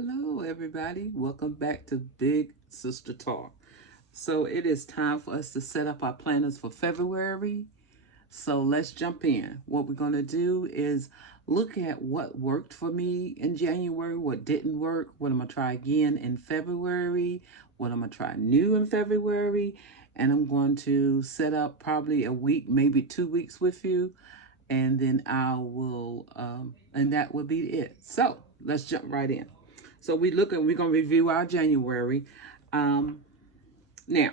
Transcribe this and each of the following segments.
Hello, everybody. Welcome back to Big Sister Talk. So, it is time for us to set up our planners for February. So, let's jump in. What we're going to do is look at what worked for me in January, what didn't work, what I'm going to try again in February, what I'm going to try new in February, and I'm going to set up probably a week, maybe 2 weeks with you, and then and that will be it. So, let's jump right in. So we're gonna review our January. Um, Now,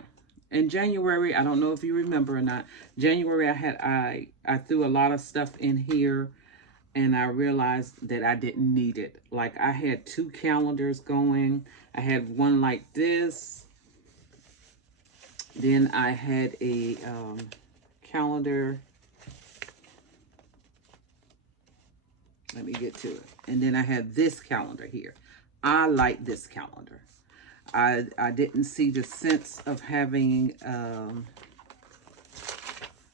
in January, I don't know if you remember or not. January, I threw a lot of stuff in here, and I realized that I didn't need it. Like I had two calendars going. I had one like this. Then I had a calendar. Let me get to it. And then I had this calendar here. I like this calendar. I didn't see the sense of having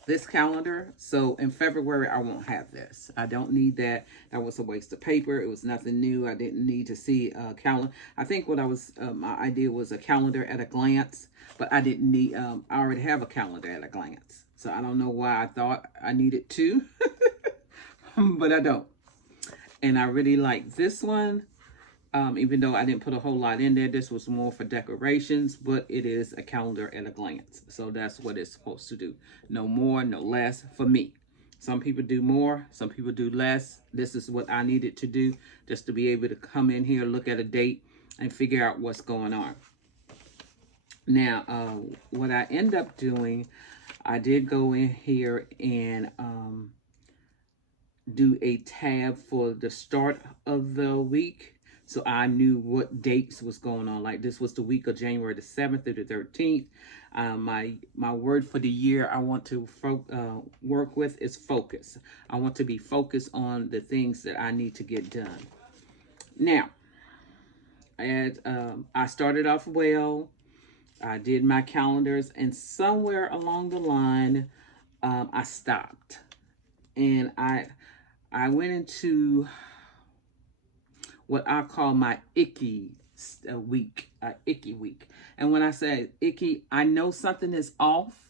this calendar. So in February, I won't have this. I don't need that. That was a waste of paper. It was nothing new. I didn't need to see a calendar. I think my idea was a calendar at a glance, but I didn't need, I already have a calendar at a glance. So I don't know why I thought I needed two, but I don't. And I really like this one. Even though I didn't put a whole lot in there, this was more for decorations, but it is a calendar at a glance. So that's what it's supposed to do. No more, no less for me. Some people do more, some people do less. This is what I needed to do just to be able to come in here, look at a date, and figure out what's going on. Now, what I end up doing, I did go in here and do a tab for the start of the week, so I knew what dates was going on. Like this was the week of January the 7th through the 13th. My word for the year I want to work with is focus. I want to be focused on the things that I need to get done. Now, I started off well. I did my calendars, and somewhere along the line, I stopped, and I went into what I call my icky week. And when I say icky, I know something is off.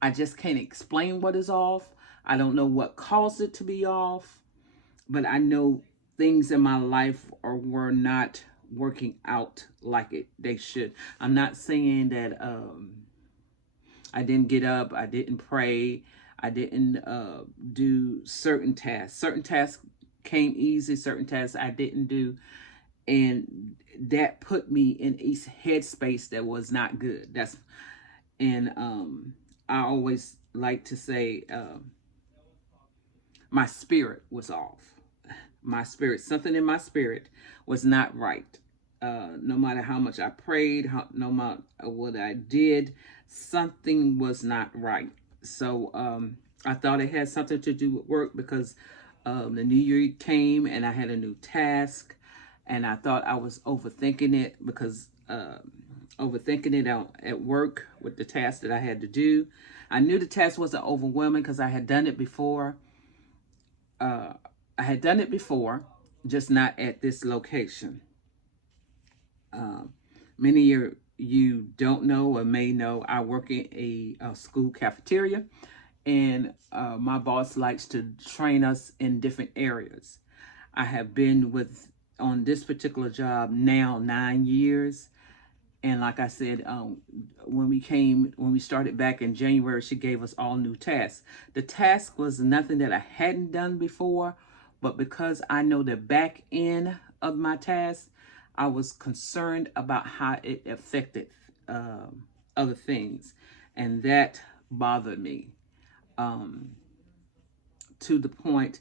I just can't explain what is off. I don't know what caused it to be off, but I know things in my life were not working out like they should. I'm not saying that I didn't get up, I didn't pray, I didn't do certain tasks. Certain tasks came easy, certain tasks I didn't do. And that put me in a headspace that was not good. And I always like to say my spirit was off. My spirit, something in my spirit was not right. No matter how much I prayed, no matter what I did, something was not right. So I thought it had something to do with work because the new year came and I had a new task, and I thought I was overthinking it because overthinking it out at work with the task that I had to do. I knew the task wasn't overwhelming because I had done it before. Uh, I had done it before, just not at this location. Many of you don't know or may know I work in a school cafeteria, and my boss likes to train us in different areas. I have been with on this particular job now 9 years, and like I said, when we started back in January, she gave us all new tasks. The task was nothing that I hadn't done before, but because I know the back end of my task, I was concerned about how it affected other things, and that bothered me to the point,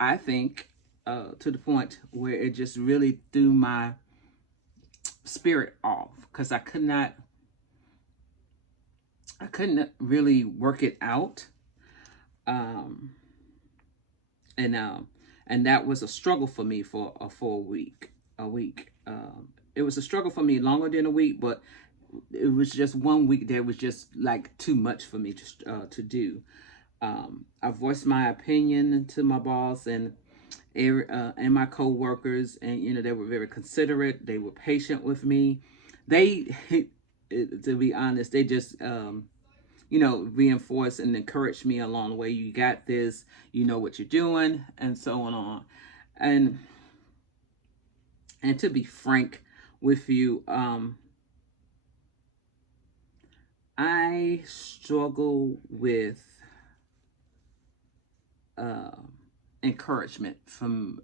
I think, to the point where it just really threw my spirit off because I couldn't really work it out. Um, and and that was a struggle for me for a week. It was a struggle for me longer than a week, but it was just one week that was just like too much for me to do. I voiced my opinion to my boss, and and my co-workers, and they were very considerate. They were patient with me. They to be honest, they just reinforced and encouraged me along the way. You got this, you know what you're doing, and so on. And to be frank with you, I struggle with uh, encouragement from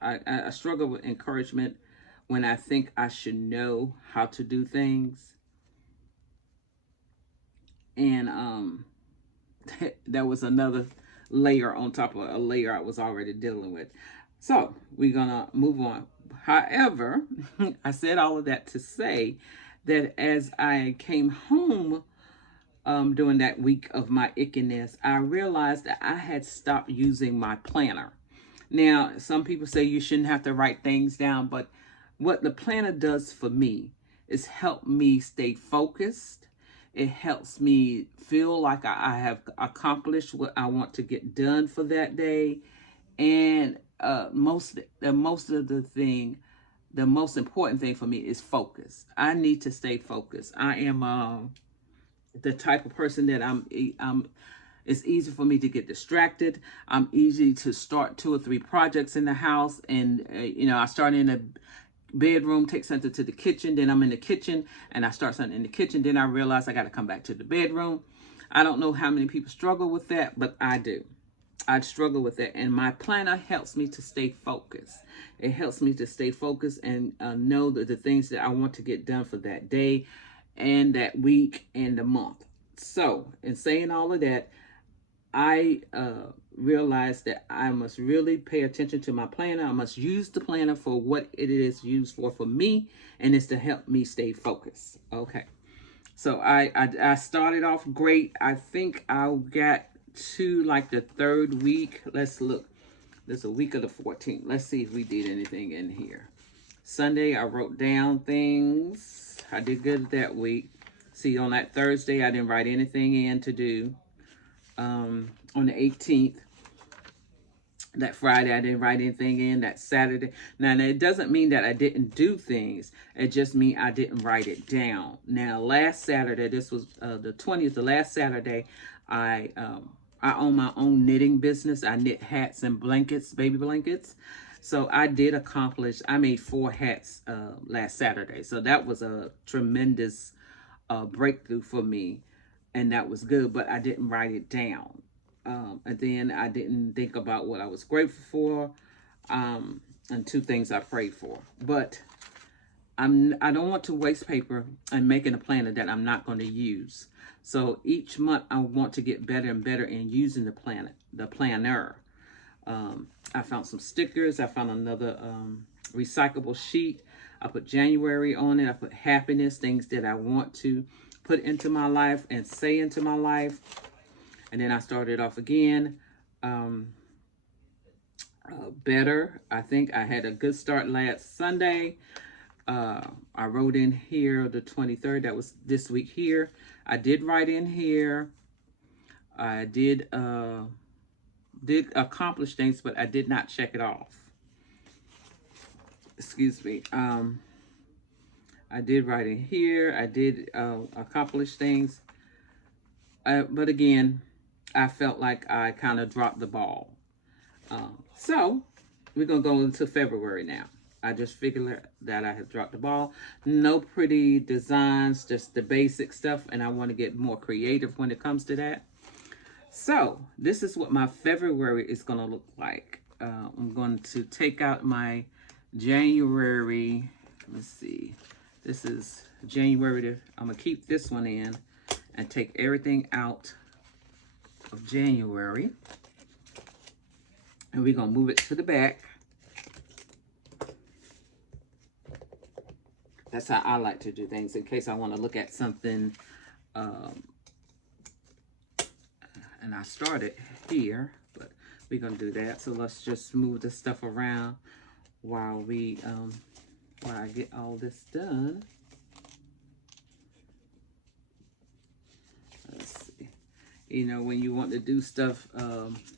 I struggle with encouragement when I think I should know how to do things. And that was another layer on top of a layer I was already dealing with. So we're gonna move on. However, I said all of that to say that as I came home during that week of my ickiness, I realized that I had stopped using my planner. Now, some people say you shouldn't have to write things down, but what the planner does for me is help me stay focused. It helps me feel like I have accomplished what I want to get done for that day. And the most important thing for me is focus. I need to stay focused. I am the type of person that I'm it's easy for me to get distracted. I'm easy to start 2 or 3 projects in the house, and I start in the bedroom, take something to the kitchen, then I'm in the kitchen and I start something in the kitchen, then I realize I got to come back to the bedroom. I don't know how many people struggle with that, but I do. I struggle with that, and my planner helps me to stay focused. It helps me to stay focused and know that the things that I want to get done for that day and that week and the month. So, in saying all of that, I realized that I must really pay attention to my planner. I must use the planner for what it is used for me, and it's to help me stay focused. Okay. So I started off great. I think I got to like the 3rd week. Let's look. There's a week of the 14th. Let's see if we did anything in here. Sunday, I wrote down things. I did good that week. See, on that Thursday, I didn't write anything in to do. On the 18th, that Friday, I didn't write anything in. That Saturday. Now, it doesn't mean that I didn't do things. It just means I didn't write it down. Now, last Saturday, this was the 20th, the last Saturday, I own my own knitting business. I knit hats and blankets, baby blankets. So I did accomplish, I made 4 hats last Saturday. So that was a tremendous breakthrough for me. And that was good, but I didn't write it down. And then I didn't think about what I was grateful for, and 2 things I prayed for. But I don't want to waste paper and making a planner that I'm not going to use. So each month I want to get better and better in using the planner. I found some stickers. I found another recyclable sheet. I put January on it. I put happiness, things that I want to put into my life and say into my life. And then I started off again. Better. I think I had a good start last Sunday. I wrote in here the 23rd. That was this week here. I did write in here. I did accomplish things, but I did not check it off. Excuse me. I did write in here. I did accomplish things. But again, I felt like I kind of dropped the ball. So we're going to go into February now. I just figured that I have dropped the ball. No pretty designs, just the basic stuff. And I want to get more creative when it comes to that. So this is what my February is going to look like. I'm going to take out my January. Let's see. This is January. I'm going to keep this one in and take everything out of January. And we're going to move it to the back. That's how I like to do things in case I want to look at something. And I started here, but we're going to do that. So let's just move this stuff around while I get all this done. Let's see. You know, when you want to do stuff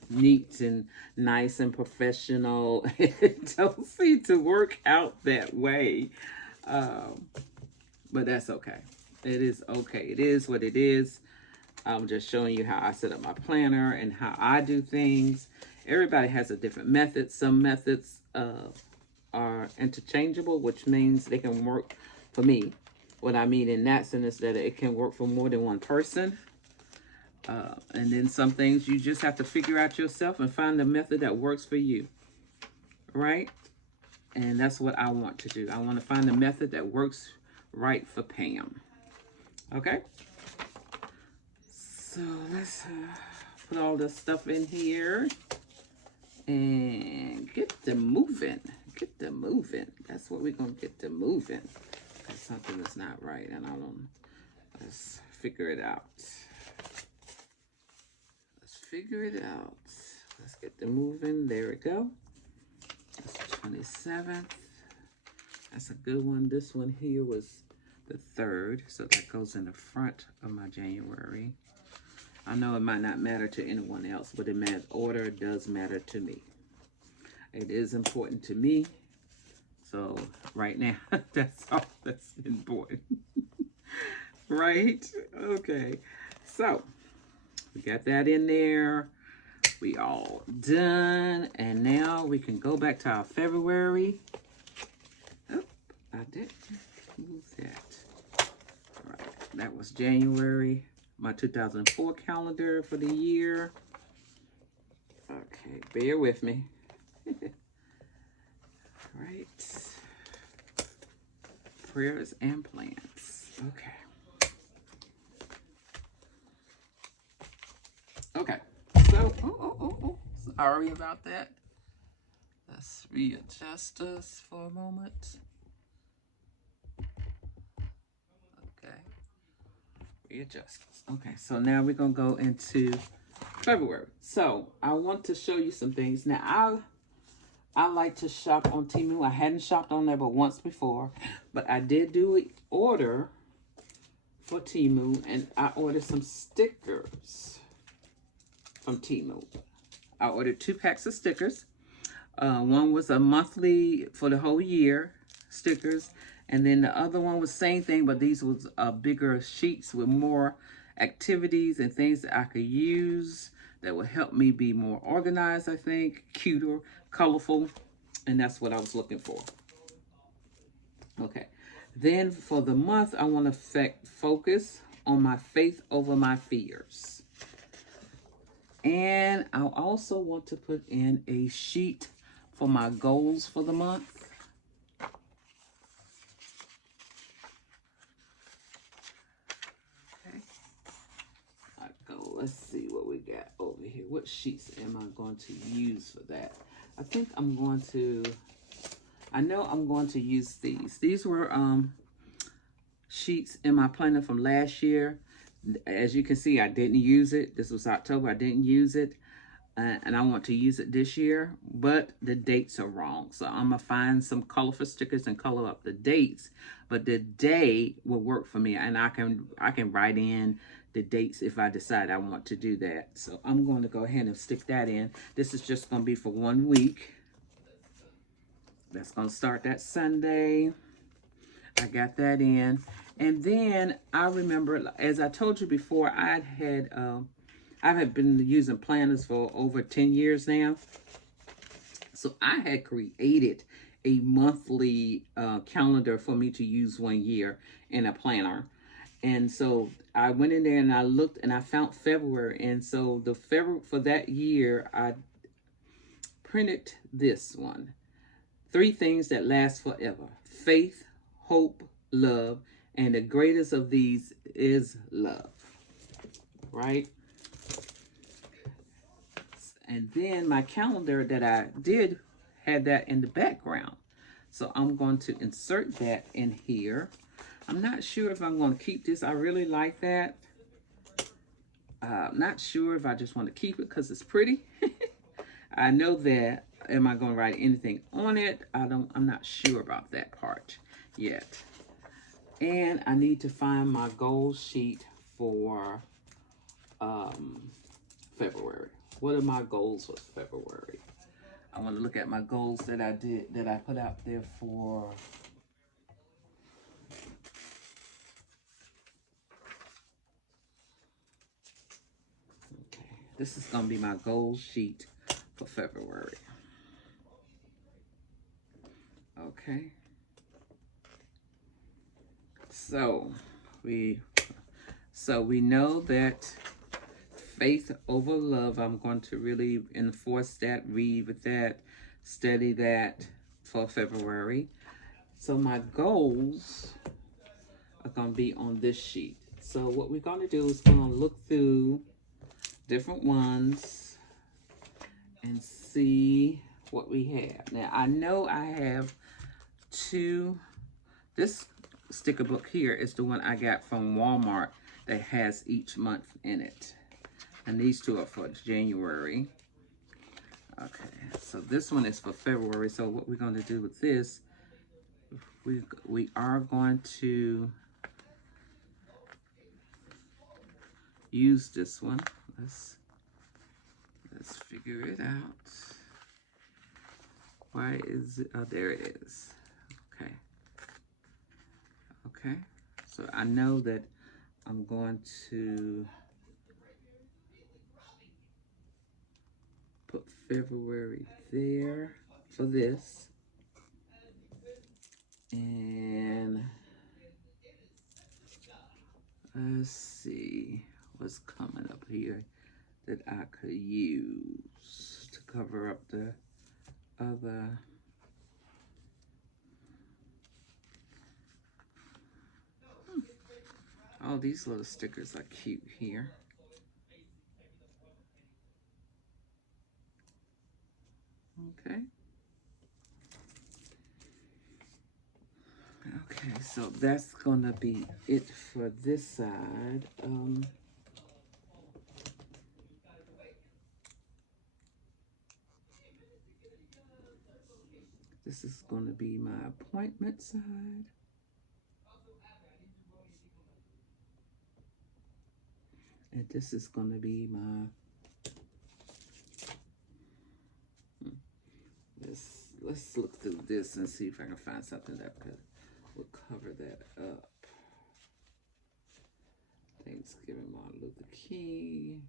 neat and nice and professional, it don't seem to work out that way. Um, but that's okay. It is okay. It is what it is. I'm just showing you how I set up my planner and how I do things. Everybody has a different method. Some methods are interchangeable, which means they can work for me. What I mean in that sense is that it can work for more than one person. And then some things you just have to figure out yourself and find the method that works for you, right? And that's what I want to do. I want to find the method that works right for Pam. Okay? So let's put all this stuff in here and get them moving. Get them moving. That's what we're going to get them moving. Because something is not right and I don't. Let's figure it out. Let's figure it out. Let's get them moving. There we go. That's the 27th. That's a good one. This one here was the 3rd. So that goes in the front of my January. I know it might not matter to anyone else, but order does matter to me. It is important to me. So right now, that's all that's important. Right? Okay. So we got that in there. We all done. And now we can go back to our February. Oh, I did move that. All right. That was January. My 2004 calendar for the year. Okay, bear with me. Right. Prayers and plans. Okay. Okay. So, sorry about that. Let's readjust this for a moment. Okay. Readjust. Okay, so now we're going to go into February. So, I want to show you some things. Now, I like to shop on Temu. I hadn't shopped on there but once before. But I did do an order for Temu. And I ordered some stickers from Temu. I ordered 2 packs of stickers. One was a monthly for the whole year stickers. And then the other one was same thing, but these was bigger sheets with more activities and things that I could use that would help me be more organized, I think, cuter, colorful. And that's what I was looking for. Okay. Then for the month, I want to focus on my faith over my fears. And I also want to put in a sheet for my goals for the month. Okay. Let's see what we got over here. What sheets am I going to use for that? I think I'm going to, I know I'm going to use these. These were sheets in my planner from last year. As you can see, I didn't use it. This was October. I didn't use it. And I want to use it this year, but the dates are wrong. So I'm going to find some colorful stickers and color up the dates. But the day will work for me. And I can write in the dates if I decide I want to do that. So I'm going to go ahead and stick that in. This is just going to be for 1 week. That's going to start that Sunday. I got that in. And then I remember, as I told you before, I have been using planners for over 10 years now. So I had created a monthly calendar for me to use 1 year in a planner. And so I went in there and I looked and I found February. And so the February for that year, I printed this one. 3 things that last forever: faith, hope, love. And the greatest of these is love. Right? And then my calendar that I did had that in the background. So I'm going to insert that in here. I'm not sure if I'm going to keep this. I really like that. I'm not sure if I just want to keep it because it's pretty. I know that. Am I going to write anything on it? I'm not sure about that part yet. And I need to find my goal sheet for February. What are my goals for February? I want to look at my goals that I put out there for okay. This is gonna be my goal sheet for February. Okay. So we know that faith over love. I'm going to really enforce that, read with that, study that for February. So my goals are going to be on this sheet. So what we're going to do is going to look through different ones and see what we have. Now, I know I have two. This sticker book here is the one I got from Walmart that has each month in it. And these two are for January. Okay, so this one is for February. So what we're going to do with this, we are going to use this one. Let's figure it out. Why is it? Oh, there it is. Okay. Okay. So I know that I'm going to put February there for this. And let's see what's coming up here that I could use to cover up the other. Oh, these little stickers are cute here. Okay. Okay, so that's gonna be it for this side. This is gonna be my appointment side. And this is gonna be my let's look through this and see if I can find something that will cover that up. Thanksgiving, Martin Luther King.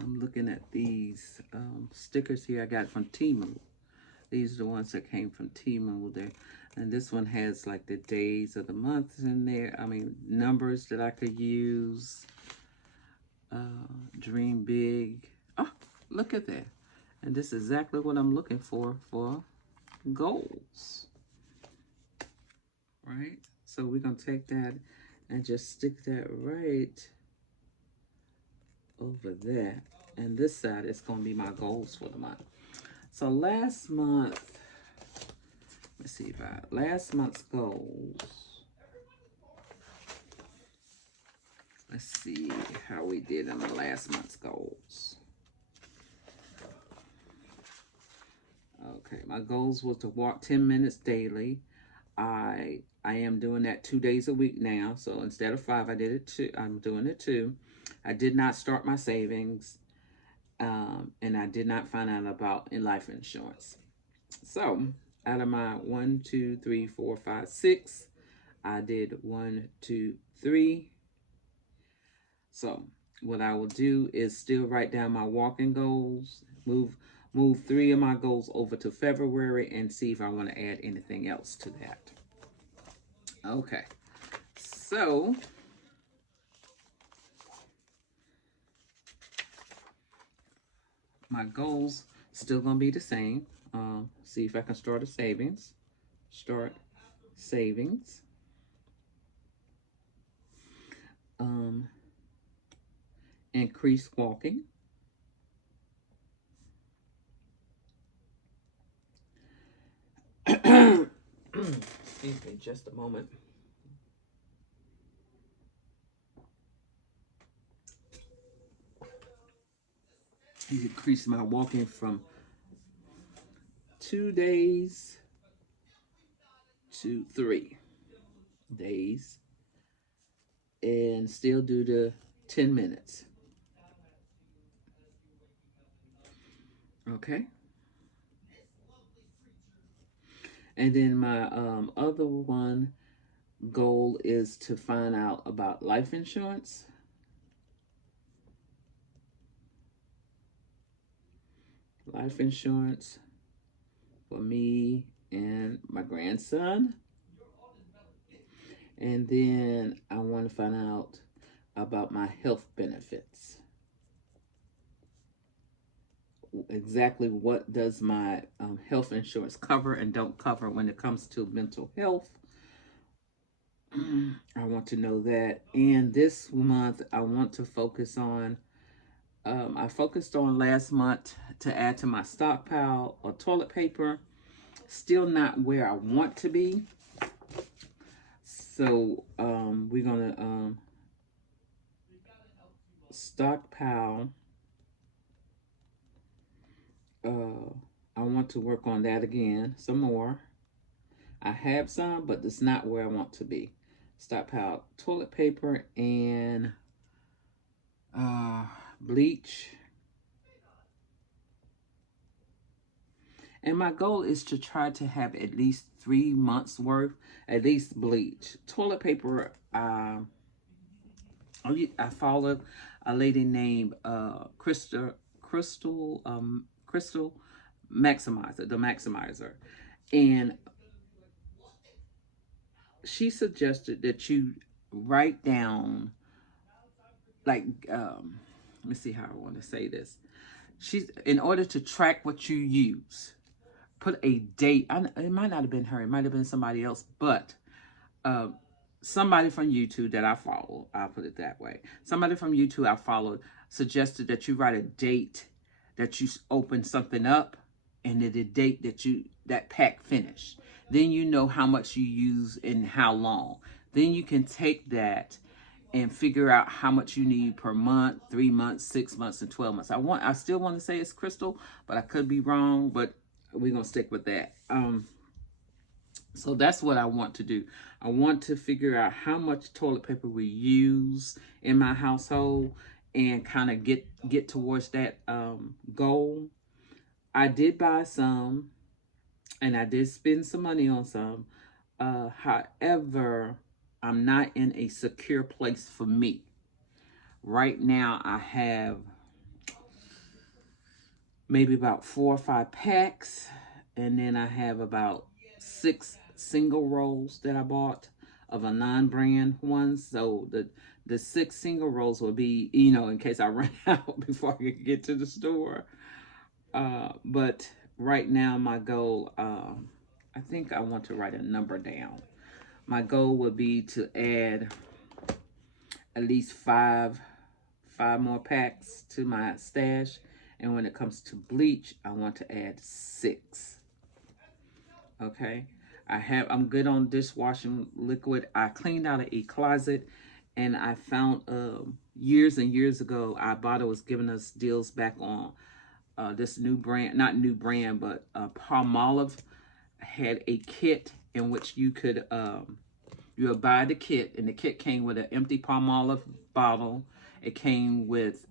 I'm looking at these stickers here I got from Temu. These are the ones that came from Temu there. And this one has like the days of the months in there. I mean, numbers that I could use. Dream big. Oh, look at that. And this is exactly what I'm looking for goals. Right? So we're going to take that and just stick that right over there. And this side is going to be my goals for the month. So last month, let's see if last month's goals. Let's see how we did in the last month's goals. Okay, my goals was to walk 10 minutes daily. I am doing that 2 days a week now. So instead of 5, I did it 2. I'm doing it 2. I did not start my savings. And I did not find out about life insurance. So out of my 1, 2, 3, 4, 5, 6, I did 1, 2, 3. So what I will do is still write down my walking goals, move 3 of my goals over to February, and see if I want to add anything else to that. Okay, so my goals still gonna be the same. See if I can start a savings. Start savings. Increase walking. Excuse me, just a moment. He decreased my walking from 2 days to 3 days, and still do the 10 minutes. Okay. And then my other one goal is to find out about life insurance. Life insurance for me and my grandson. And then I want to find out about my health benefits. Exactly what does my health insurance cover and don't cover when it comes to mental health. I want to know that. And this month, I want to focus on, I focused on last month to add to my stockpile of toilet paper. Still not where I want to be. So we're going to stockpile. I want to work on that again some more. I have some, but it's not where I want to be. Stockpile toilet paper and bleach. And my goal is to try to have at least 3 months worth, at least bleach. Toilet paper, I follow a lady named Crystal Maximizer, the Maximizer. And she suggested that you write down, like, let me see how I want to say this. She's, in order to track what you use, put a date. It might not have been her. It might have been somebody else, but uh, somebody from YouTube that I follow, I'll put it that way. Somebody from YouTube I followed suggested that you write a date that you open something up, and the date that that pack finished. Then you know how much you use and how long. Then you can take that and figure out how much you need per month, 3 months, 6 months, and 12 months. I still want to say it's Crystal, but I could be wrong, but we're going to stick with that. So that's what I want to do. I want to figure out how much toilet paper we use in my household and kind of get towards that goal. I did buy some, and I did spend some money on some. However, I'm not in a secure place for me. Right now, I have maybe about 4 or 5 packs, and then I have about 6 single rolls that I bought of a non-brand ones. So the 6 single rolls will be, in case I run out before I can get to the store. But right now, my goal, I think I want to write a number down. My goal would be to add at least five more packs to my stash. And when it comes to bleach, I want to add 6. Okay. I'm good on dishwashing liquid. I cleaned out a closet, and I found years and years ago, Ibotta was giving us deals back on this new brand, not new brand, but Palmolive had a kit in which you could you would buy the kit, and the kit came with an empty Palmolive bottle. It came with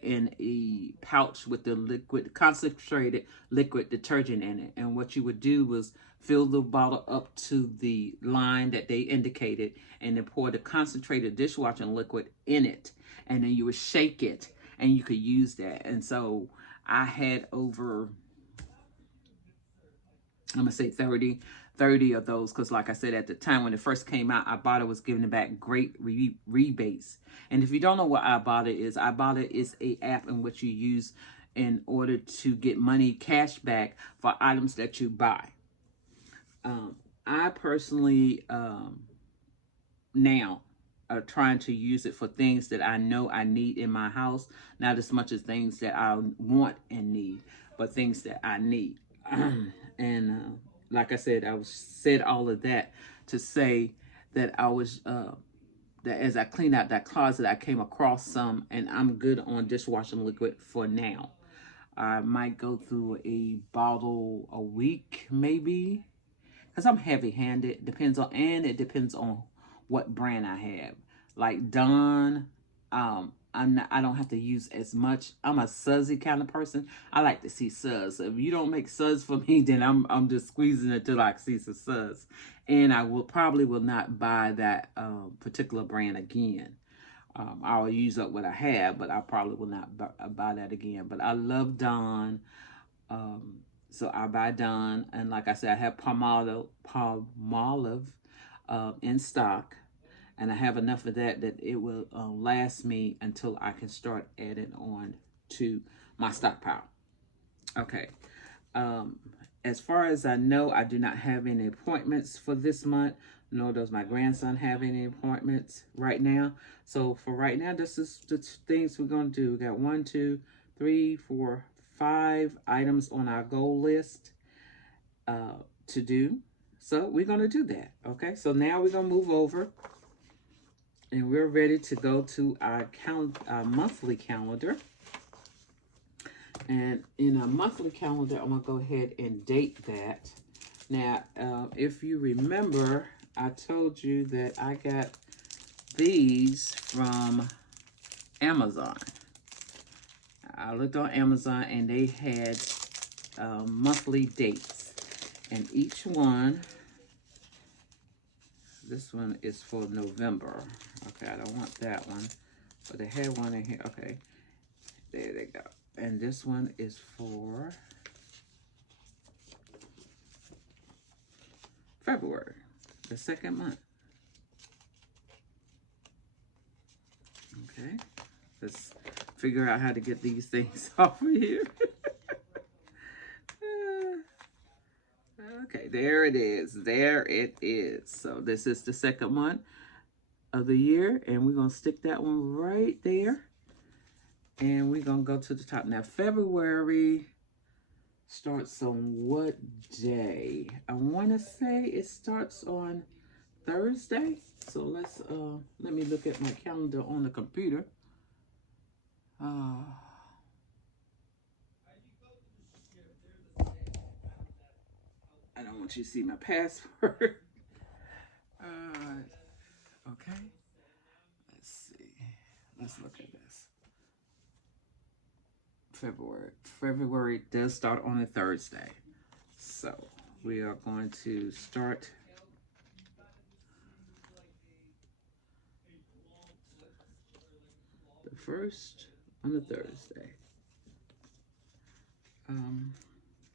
in a pouch with the concentrated liquid detergent in it. And what you would do was fill the bottle up to the line that they indicated, and then pour the concentrated dishwashing liquid in it. And then you would shake it, and you could use that. And so I had over, I'm gonna say 30 of those, because like I said, at the time when it first came out, Ibotta was giving back great rebates. And if you don't know what Ibotta is a app in which you use in order to get money cash back for items that you buy. I personally now are trying to use it for things that I know I need in my house, not as much as things that I want and need, but things that I need. And like I said, said all of that to say that I was that as I cleaned out that closet, I came across some, and I'm good on dishwashing liquid for now. I might go through a bottle a week, maybe, because I'm heavy-handed. It depends on what brand I have. Like Dawn, I don't have to use as much. I'm a sudsy kind of person. I like to see suds. If you don't make suds for me, then I'm just squeezing it till I see some suds. And I will not buy that particular brand again. I'll use up what I have, but I probably will not buy that again. But I love Dawn. Um, so I buy Dawn, and like I said, I have Palmolive in stock, and I have enough of that it will last me until I can start adding on to my stockpile. Okay. Um, as far as I know, I do not have any appointments for this month, nor does my grandson have any appointments right now. So for right now, this is the things we're going to do. We got 1, 2, 3, 4, 5 items on our goal list to do. So we're going to do that. Okay. So now we're going to move over, and we're ready to go to our monthly calendar. And in a monthly calendar, I'm going to go ahead and date that. Now, if you remember, I told you that I got these from Amazon. I looked on Amazon, and they had monthly dates. And each one, this one is for November. Okay, I don't want that one. But they had one in here. Okay, there they go. And this one is for February, the second month. Okay, let's figure out how to get these things off of here. Okay, there it is. There it is. So this is the second month of the year, and we're going to stick that one right there. And we're going to go to the top. Now, February starts on what day? I want to say it starts on Thursday. So let me look at my calendar on the computer. I don't want you to see my password. Okay. Let's see. Let's look at this. February does start on a Thursday. So we are going to start the first on a Thursday.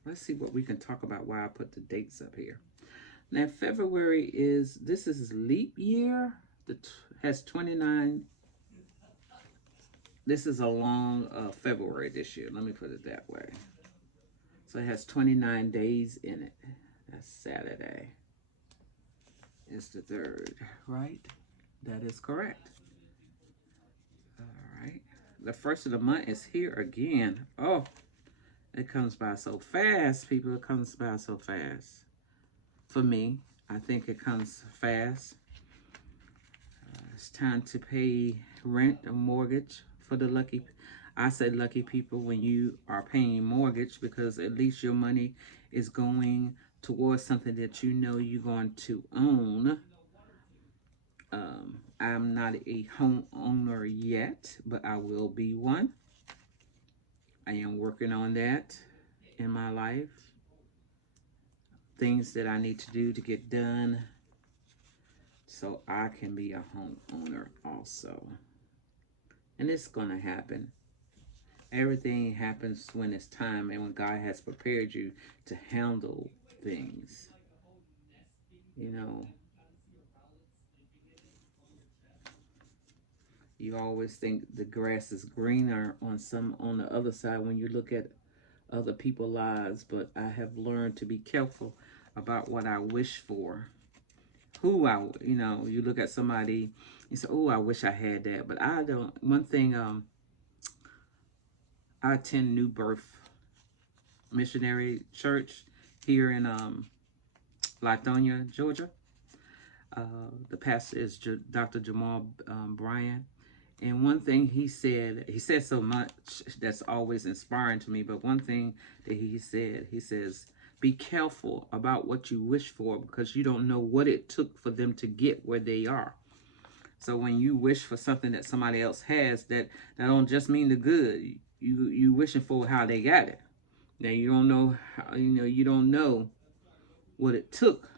Let's see what we can talk about while I put the dates up here. Now, February this is leap year. Has 29. This is a long February this year. Let me put it that way. So it has 29 days in it. That's Saturday. It's the 3rd, right? That is correct. All right. The first of the month is here again. Oh, it comes by so fast, people. It comes by so fast. For me, I think it comes fast. It's time to pay rent or mortgage for the lucky. I say lucky people when you are paying mortgage, because at least your money is going towards something that you know you're going to own. I'm not a homeowner yet, but I will be one. I am working on that in my life. Things that I need to do to get done so I can be a homeowner also. And it's going to happen. Everything happens when it's time and when God has prepared you to handle things. You know, you always think the grass is greener on the other side when you look at other people's lives, but I have learned to be careful about what I wish for. You look at somebody, you say, "Oh, I wish I had that," but I don't. One thing, I attend New Birth Missionary Church here in Latonia, Georgia. The pastor is Dr. Jamal Bryant. And one thing he said so much that's always inspiring to me. But one thing that he says, be careful about what you wish for because you don't know what it took for them to get where they are. So when you wish for something that somebody else has, that don't just mean the good. You wishing for how they got it. Now you don't know how, you don't know what it took.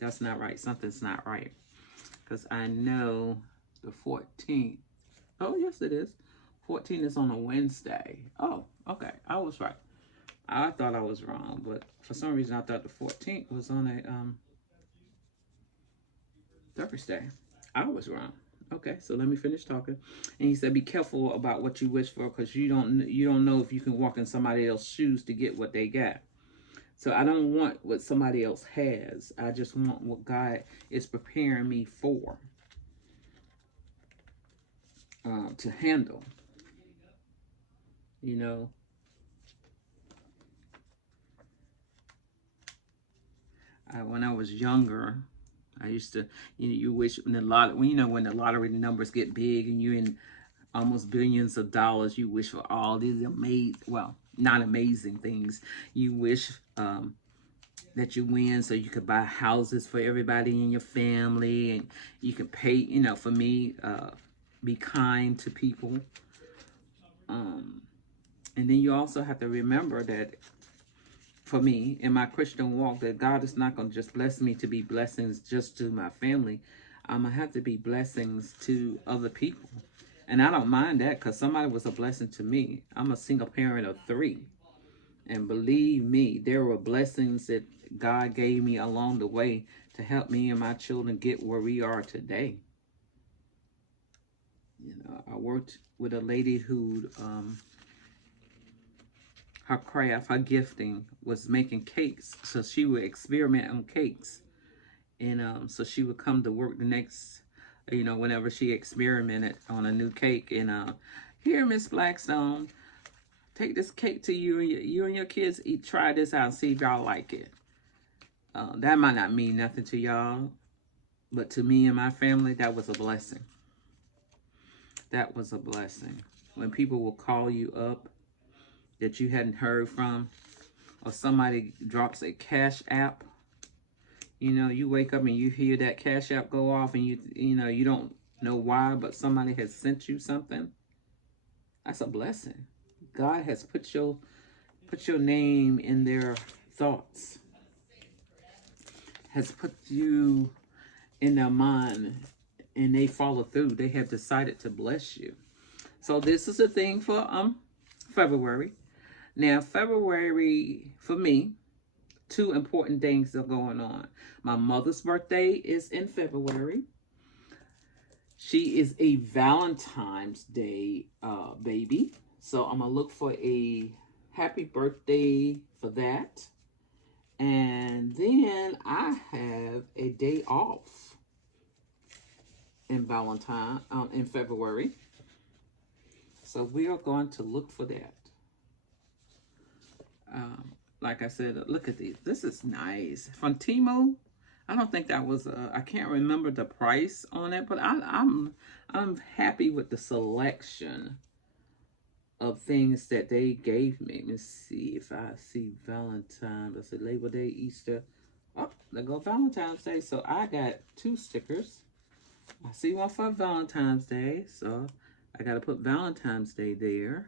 That's not right. Something's not right. Because I know the 14th. Oh, yes, it is. 14 is on a Wednesday. Oh, okay. I was right. I thought I was wrong, but for some reason I thought the 14th was on a Thursday. I was wrong. Okay, so let me finish talking. And he said, "Be careful about what you wish for, because you don't know if you can walk in somebody else's shoes to get what they got. So I don't want what somebody else has. I just want what God is preparing me for to handle. You know, when I was younger, I used to, you wish when the when the lottery numbers get big and you're in almost billions of dollars, you wish for all these not amazing things. You wish that you win so you could buy houses for everybody in your family, and you can pay, for me, be kind to people. And then you also have to remember that for me in my Christian walk, that God is not going to just bless me to be blessings just to my family. I'm going to have to be blessings to other people. And I don't mind that, because somebody was a blessing to me. I'm a single parent of 3. And believe me, there were blessings that God gave me along the way to help me and my children get where we are today. I worked with a lady who, her craft, her gifting was making cakes. So she would experiment on cakes. And so she would come to work the next, whenever she experimented on a new cake. And here, Miss Blackstone, take this cake to you and your kids. Try this out and see if y'all like it. That might not mean nothing to y'all, but to me and my family, that was a blessing. That was a blessing. When people will call you up that you hadn't heard from, or somebody drops a cash app, you wake up and you hear that cash app go off, and you don't know why, but somebody has sent you something. That's a blessing. God has put your name in their thoughts, has put you in their mind, and they follow through. They have decided to bless you. So this is a thing for February. Now, February, for me, 2 important things are going on. My mother's birthday is in February. She is a Valentine's Day baby. So I'm going to look for a happy birthday for that. And then I have a day off in in February. So we are going to look for that. Like I said, look at these. This is nice. From Temu. I don't think that was, I can't remember the price on it, but I'm happy with the selection of things that they gave me. Let me see if I see Valentine's. I said Labor Day, Easter. Oh, there go Valentine's Day. So I got 2 stickers. I see one for Valentine's Day, so I got to put Valentine's Day there.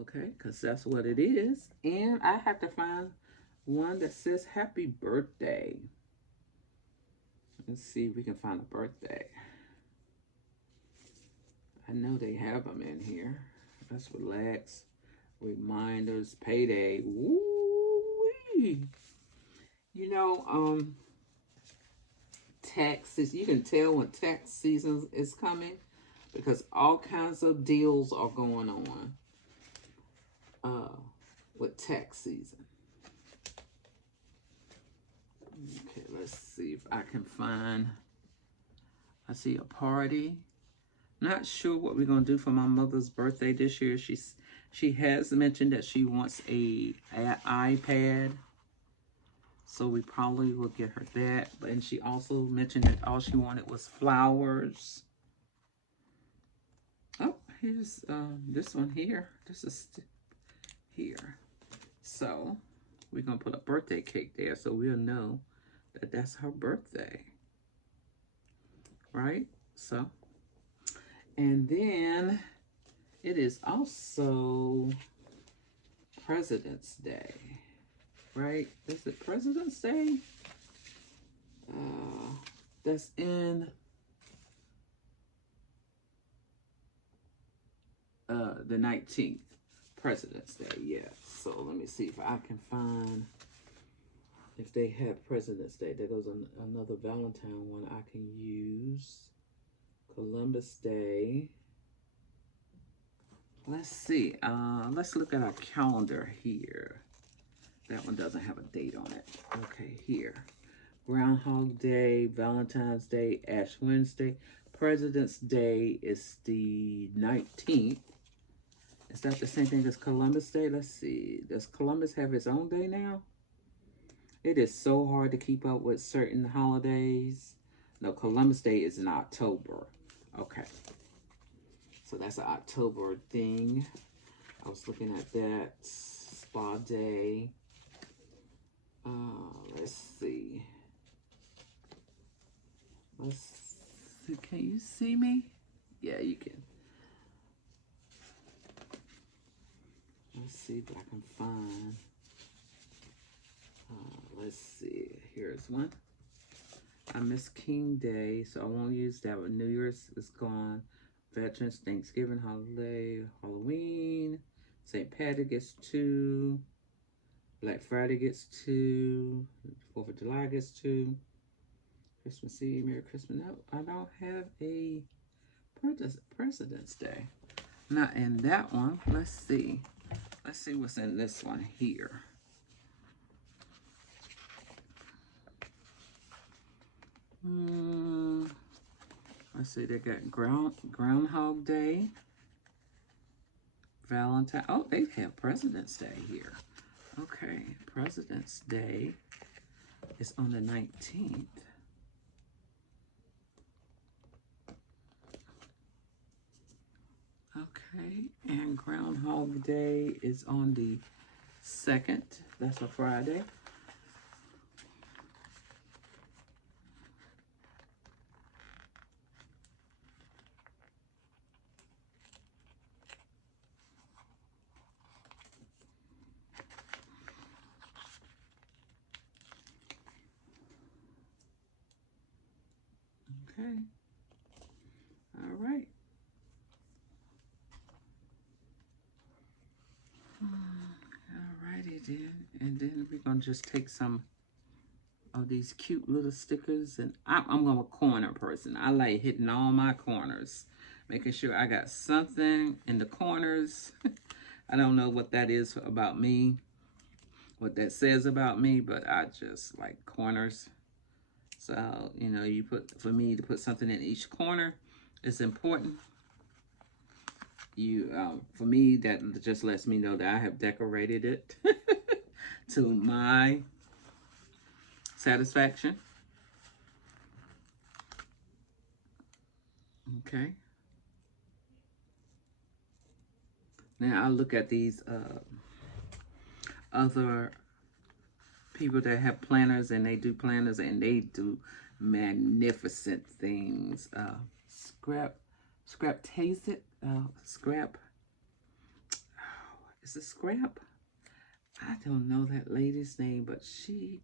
Okay, because that's what it is. And I have to find one that says happy birthday. Let's see if we can find a birthday. I know they have them in here. Let's relax. Reminders, payday. Woo-wee. Taxes. You can tell when tax season is coming because all kinds of deals are going on with tax season. Okay, let's see if I can find. I see a party. Not sure what we're gonna do for my mother's birthday this year. She has mentioned that she wants an iPad. So we probably will get her that. And she also mentioned that all she wanted was flowers. Oh, here's this one here. This is here. So we're going to put a birthday cake there so we'll know that that's her birthday. Right? So, and then it is also President's Day. Right? Is it President's Day? That's in the 19th. President's Day, yeah. So let me see if I can find if they have President's Day. There goes another Valentine one I can use. Columbus Day. Let's see. Let's look at our calendar here. That one doesn't have a date on it. Okay, here. Groundhog Day, Valentine's Day, Ash Wednesday. President's Day is the 19th. Is that the same thing as Columbus Day? Let's see. Does Columbus have its own day now? It is so hard to keep up with certain holidays. No, Columbus Day is in October. Okay. So that's an October thing. I was looking at that. Spa Day. Let's see. Let's see. Can you see me? Yeah, you can. Let's see if I can find. Let's see. Here's one. I miss King Day, so I won't use that one. New Year's is gone. Veterans, Thanksgiving, holiday, Halloween. St. Patrick gets 2. Black Friday gets 2. 4th of July gets 2. Christmas Eve, Merry Christmas. No, I don't have a President's Day. Not in that one. Let's see. Let's see what's in this one here. Let's see. They got Groundhog Day. Valentine. Oh, they have President's Day here. Okay. President's Day is on the 19th. Okay. And Groundhog Day is on the 2nd. That's a Friday. Okay. All right. Alrighty then. And then we're going to just take some of these cute little stickers. And I'm a corner person. I like hitting all my corners. Making sure I got something in the corners. I don't know what that is about me. What that says about me. But I just like corners. So, you know, for me to put something in each corner is important. For me, that just lets me know that I have decorated it to my satisfaction. Okay. Now I look at these other people that have planners and they do planners and they do magnificent things. Scrap taste it. Scrap. Is it Scrap? I don't know that lady's name, but she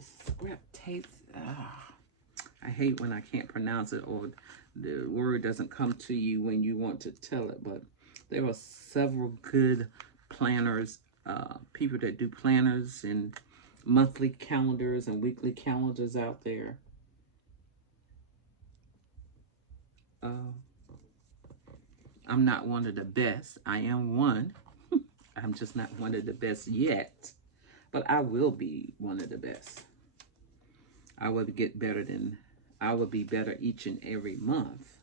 Scrap taste. I hate when I can't pronounce it or the word doesn't come to you when you want to tell it. But there are several good planners, people that do planners and monthly calendars and weekly calendars out there. I'm not one of the best. I am one. I'm just not one of the best yet. But I will be one of the best. I will be better each and every month.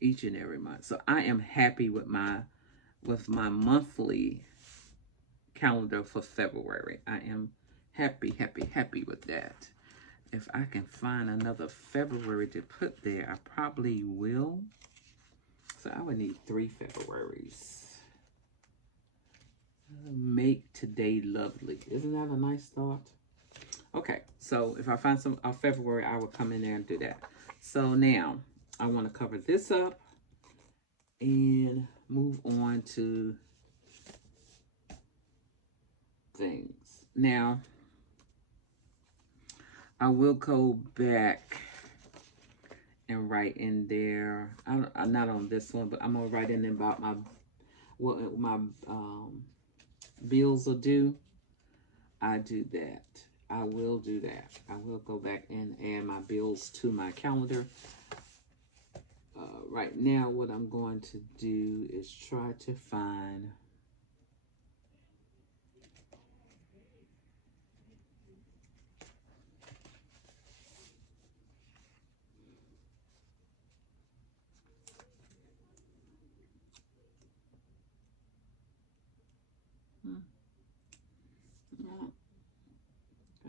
Each and every month. So I am happy with my with my monthly calendar for February. I am happy, happy, happy with that. If I can find another February to put there, I probably will. So I would need 3 Februaries. Make today lovely. Isn't that a nice thought? Okay, so if I find some February, I will come in there and do that. So now I want to cover this up and move on to things. Now, I will go back and write in there. I'm not on this one, but I'm gonna write in about what my bills are due. I do that. I will do that. I will go back and add my bills to my calendar. Right now, what I'm going to do is try to find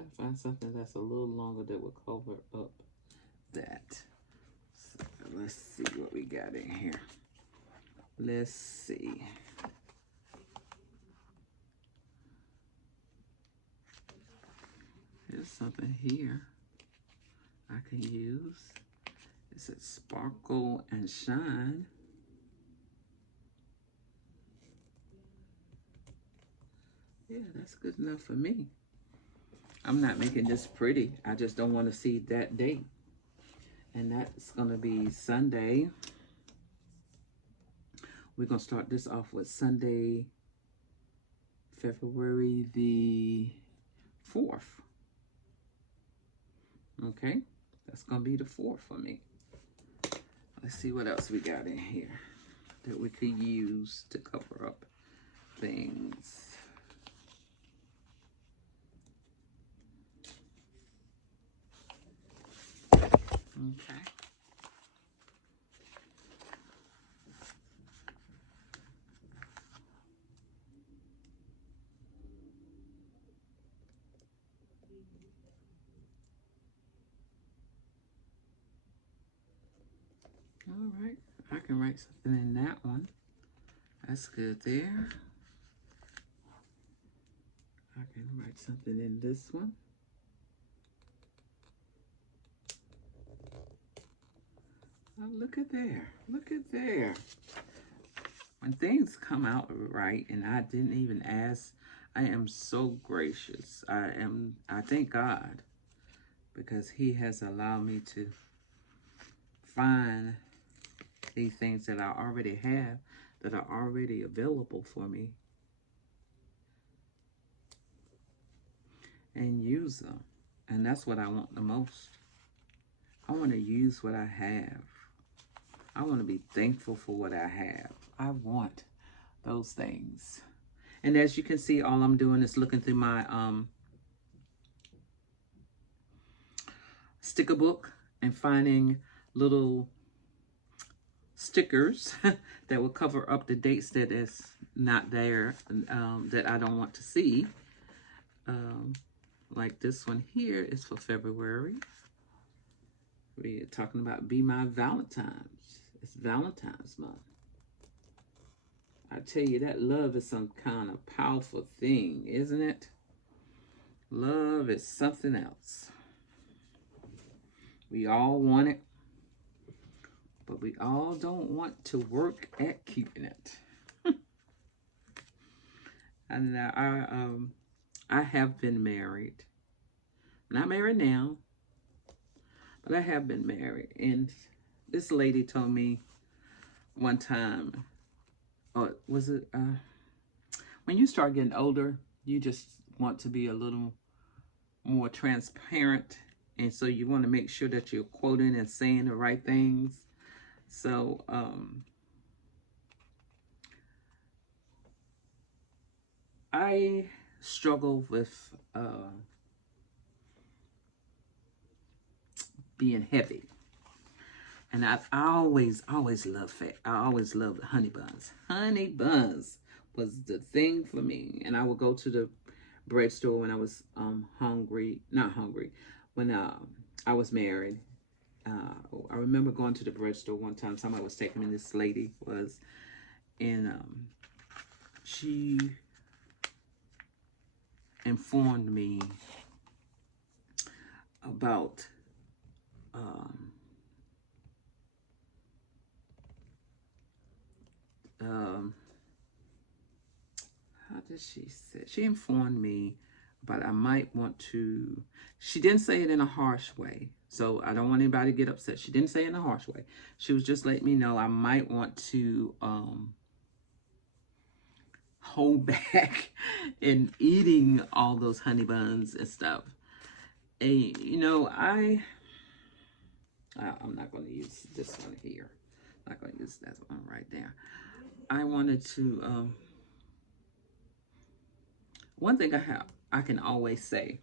gotta find something that's a little longer that will cover up that. So let's see what we got in here. Let's see. There's something here I can use. It says sparkle and shine. Yeah, that's good enough for me. I'm not making this pretty. I just don't want to see that date. And that's going to be Sunday. We're going to start this off with Sunday, February the 4th. Okay, that's going to be the 4th for me. Let's see what else we got in here that we could use to cover up things. Okay. All right, I can write something in that one. That's good there. I can write something in this one. Oh, look at there. Look at there. When things come out right and I didn't even ask, I am so gracious. I thank God because He has allowed me to find these things that I already have, that are already available for me, and use them. And that's what I want the most. I want to use what I have. I want to be thankful for what I have. I want those things. And as you can see, all I'm doing is looking through my sticker book and finding little stickers that will cover up the dates that is not there, that I don't want to see. Like this one here is for February. We're talking about Be My Valentine's. It's Valentine's month. I tell you, that love is some kind of powerful thing, isn't it? Love is something else. We all want it, but we all don't want to work at keeping it. And I have been married. Not married now, but I have been married. And this lady told me one time, or was it, when you start getting older, you just want to be a little more transparent. And so you want to make sure that you're quoting and saying the right things. So, I struggle with being heavy. And I always loved fat. I always loved honey buns. Honey buns was the thing for me. And I would go to the bread store when I was hungry, not hungry, when I was married. I remember going to the bread store one time. Somebody was taking me. This lady was, and she informed me about how did she say? She informed me, but I might want to. She didn't say it in a harsh way, so I don't want anybody to get upset. She didn't say it in a harsh way. She was just letting me know I might want to hold back in eating all those honey buns and stuff. And you know, I'm not going to use this one here. I'm not going to use that one right there. I wanted to. One thing I can always say,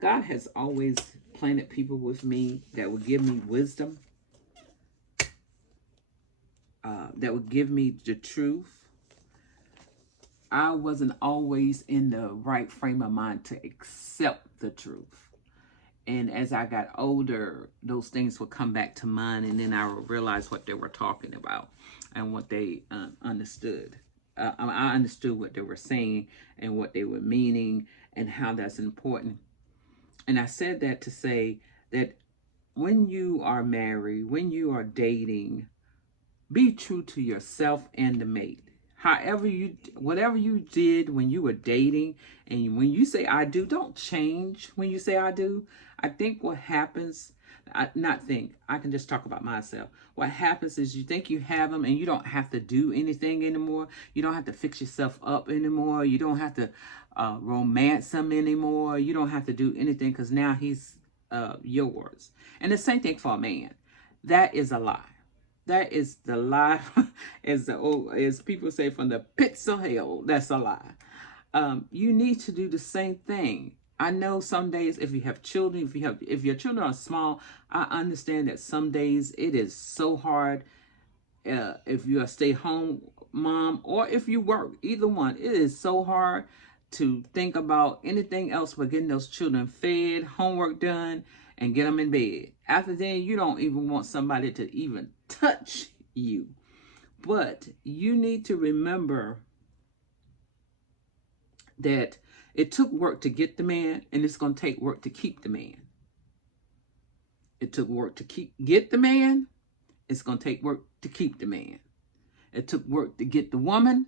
God has always planted people with me that would give me wisdom, that would give me the truth. I wasn't always in the right frame of mind to accept the truth. And as I got older, those things would come back to mind, and then I would realize what they were talking about and what they understood. I understood what they were saying and what they were meaning and how that's important. And I said that to say that when you are married, when you are dating, be true to yourself and the mate. Whatever you did when you were dating, and when you say I do, don't change when you say I do. I think what happens, I can just talk about myself. What happens is you think you have them and you don't have to do anything anymore. You don't have to fix yourself up anymore. You don't have to romance him anymore. You don't have to do anything because now he's yours. And the same thing for a man. That is a lie. That is the lie, as people say, from the pits of hell. That's a lie. You need to do the same thing. I know some days, if you have children, if your children are small, I understand that some days it is so hard. If you're a stay-home mom or if you work, either one, it is so hard to think about anything else but getting those children fed, homework done, and get them in bed. After then, you don't even want somebody to even touch you. But you need to remember that it took work to get the man, and it's going to take work to keep the man. It took work to get the man. It's going to take work to keep the man. It took work to get the woman.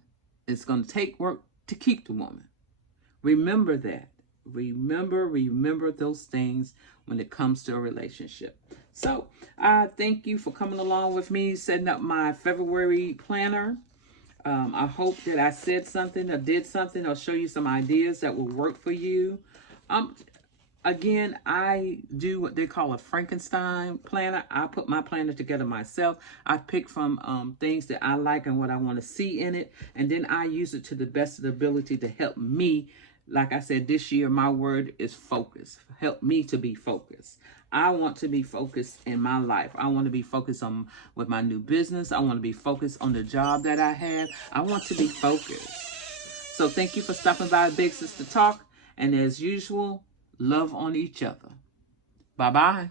It's going to take work to keep the woman. Remember that. Remember those things when it comes to a relationship. So I thank you for coming along with me, setting up my February planner. I hope that I said something or did something or show you some ideas that will work for you. Again, I do what they call a Frankenstein planner. I put my planner together myself. I pick from things that I like and what I want to see in it. And then I use it to the best of the ability to help me. Like I said, this year, my word is focus. Help me to be focused. I want to be focused in my life. I want to be focused on with my new business. I want to be focused on the job that I have. I want to be focused. So thank you for stopping by Big Sister Talk. And as usual, love on each other. Bye-bye.